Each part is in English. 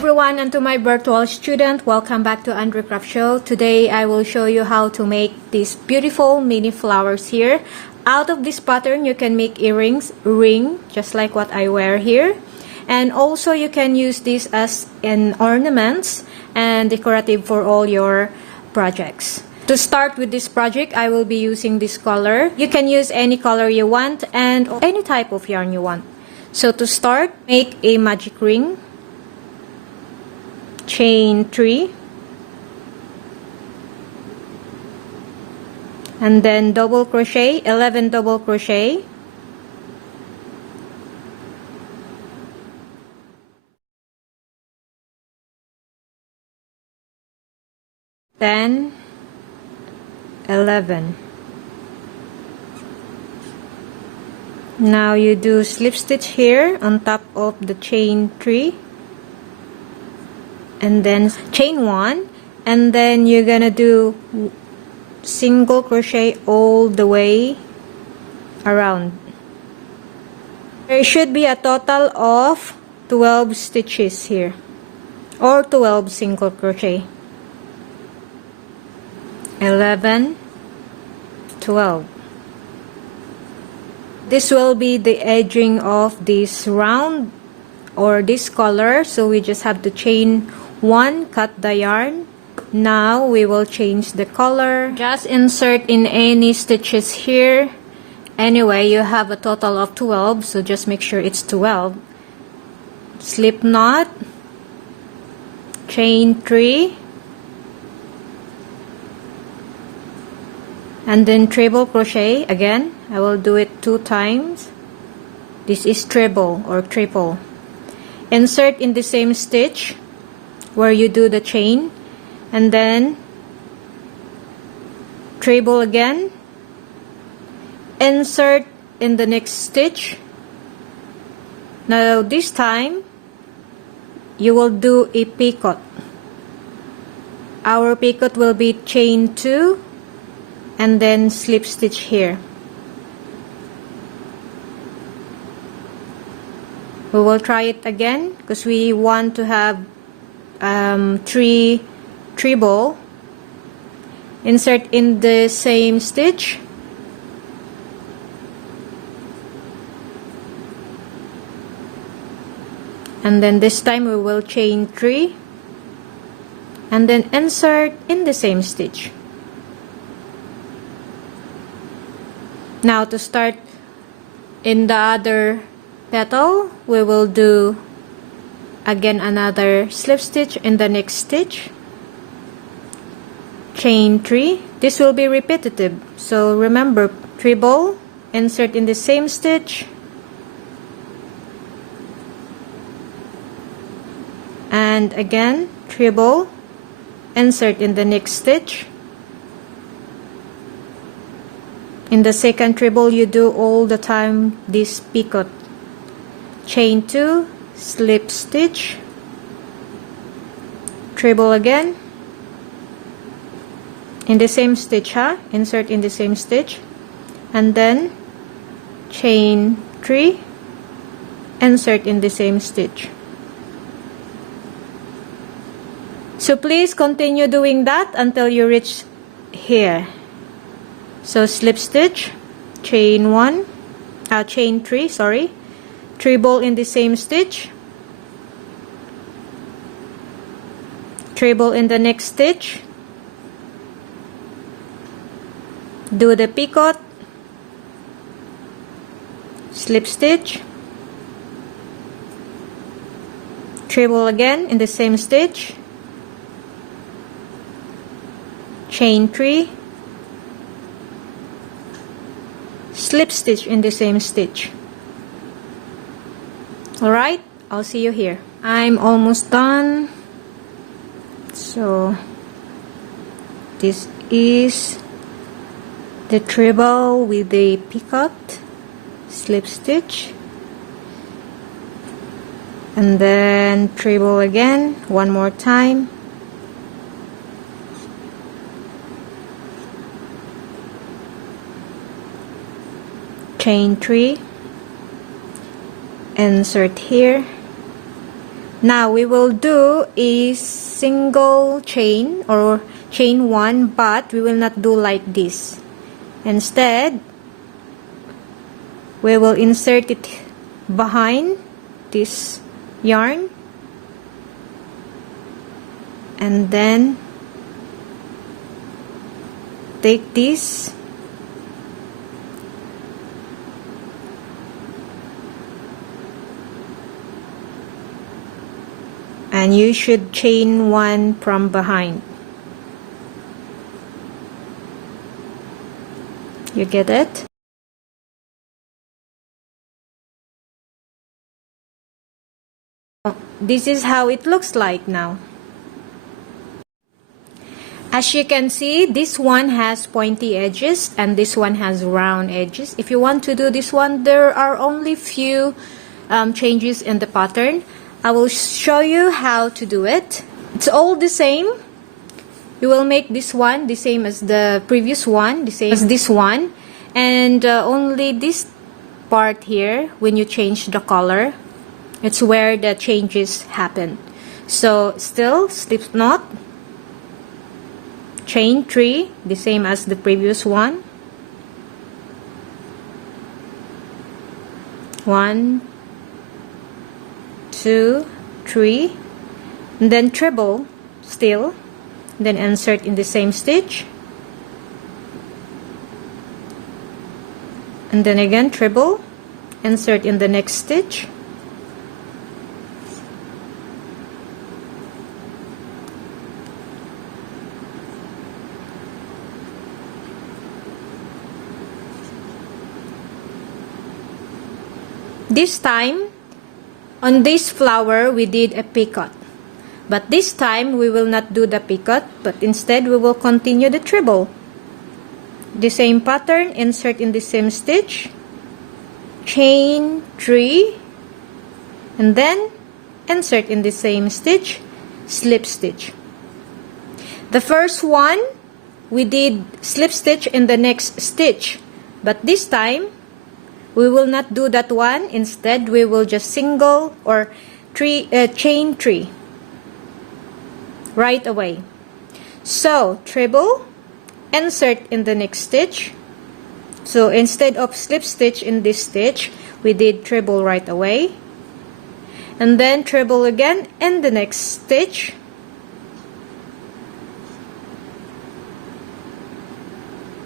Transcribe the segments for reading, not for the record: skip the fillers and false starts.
everyone, and to my virtual student, welcome back to Andrew Craft Show. Today I will show you how to make these beautiful mini flowers here. Out of this pattern you can make earrings, ring, just like what I wear here. And also you can use this as an ornaments and decorative for all your projects. To start with this project, I will be using this color. You can use any color you want and any type of yarn you want. So to start, make a magic ring, chain 3, and then double crochet, 11 double crochet, then 11. Now you do slip stitch here on top of the chain 3, and then chain 1, and then you're gonna do single crochet all the way around. There should be a total of 12 stitches here, or 12 single crochet. 11, 12. This will be the edging of this round or this color, so we just have to chain 1, cut the yarn. Now we will change the color. Just insert in any stitches here. Anyway, you have a total of 12, so just make sure it's 12. Slip knot, chain 3, and then treble crochet again. I will do it 2 times. This is treble or triple. Insert in the same stitch where you do the chain, and then treble again. Insert in the next stitch. Now this time you will do a picot. Our picot will be chain 2 and then slip stitch here. We will try it again because we want to have 3 treble. Insert in the same stitch, and then this time we will chain 3 and then insert in the same stitch. Now to start in the other petal, we will do again another slip stitch in the next stitch, chain 3. This will be repetitive, so remember, treble, insert in the same stitch, and again treble, insert in the next stitch. In the second treble you do all the time this picot, chain 2, slip stitch, treble again in the same stitch, insert in the same stitch, and then chain 3, insert in the same stitch. So please continue doing that until you reach here. So slip stitch, chain 3, sorry, treble in the same stitch, treble in the next stitch, do the picot, slip stitch, treble again in the same stitch, chain 3, slip stitch in the same stitch. Alright, I'll see you here. I'm almost done. So this is the treble with the picot, slip stitch, and then treble again one more time, chain 3, insert here, Now we will do a single chain or chain 1, but we will not do like this. Instead, we will insert it behind this yarn and then take this and you should chain 1 from behind. You get it? This is how it looks like now. As you can see, this one has pointy edges and this one has round edges. If you want to do this one, there are only few changes in the pattern. I will show you how to do it. It's all the same. You will make this one the same as the previous one, the same as this one, and only this part here, when you change the color, it's where the changes happen. So still slip knot, chain 3, the same as the previous one. 1, 2, 3, and then treble still, then insert in the same stitch, and then again treble, insert in the next stitch, this time on this flower we did a picot, but this time we will not do the picot, but instead we will continue the treble. The same pattern, insert in the same stitch, chain 3, and then insert in the same stitch, slip stitch. The first one we did slip stitch in the next stitch, but this time we will not do that one. Instead, we will just single or chain 3 right away. So treble, insert in the next stitch. So instead of slip stitch in this stitch, we did treble right away, and then treble again in the next stitch,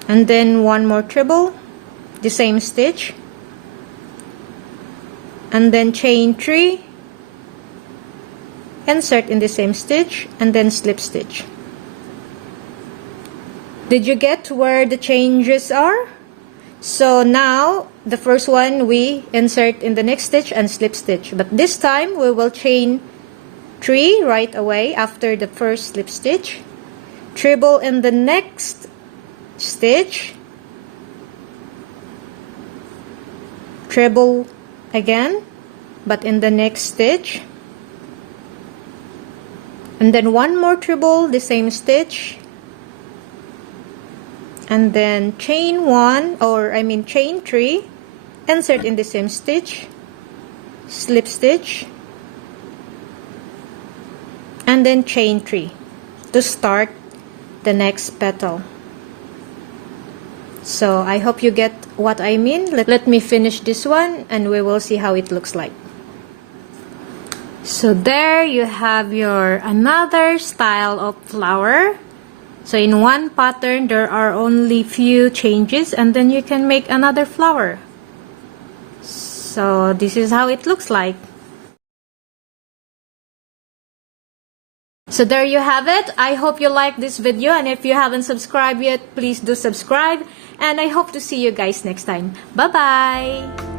and then one more treble, the same stitch, and then chain 3, insert in the same stitch, and then slip stitch. Did you get where the changes are? So now the first one we insert in the next stitch and slip stitch, but this time we will chain 3 right away after the first slip stitch, treble in the next stitch, treble again but in the next stitch, and then one more treble, the same stitch, and then chain 3, insert in the same stitch, slip stitch, and then chain 3 to start the next petal. So I hope you get what I mean. Let me finish this one and we will see how it looks like. So there you have your another style of flower. So in one pattern there are only few changes and then you can make another flower. So this is how it looks like. So there you have it. I hope you like this video, and if you haven't subscribed yet, please do subscribe, and I hope to see you guys next time. Bye bye.